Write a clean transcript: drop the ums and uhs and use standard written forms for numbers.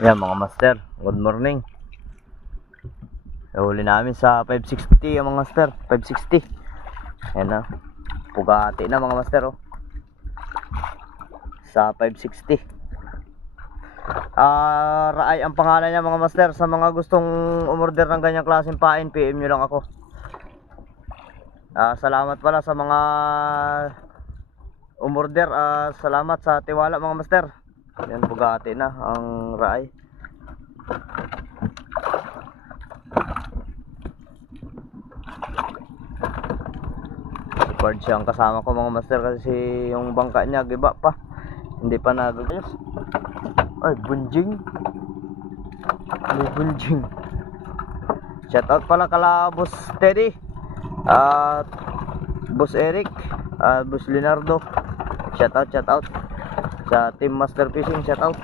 Yan mga master, good morning. Huli namin sa 560 ang mga master, 560. Yan na, pugati na mga master oh. Sa 560. Raay ang pangalan niya mga master. Sa mga gustong umorder ng ganyang klaseng pain, PM nyo lang ako. Salamat pala sa mga umorder. Salamat sa tiwala mga master. Yan, bugati na ang raay. Record siyang kasama ko mga master kasi yung bangka niya giba pa, hindi pa nagagayos. Ay, bunjing. May bunjing. Shout out pala kala Boss Teddy at Boss Eric at Boss Leonardo. Shout out sa Team Master Fishing. Shout out.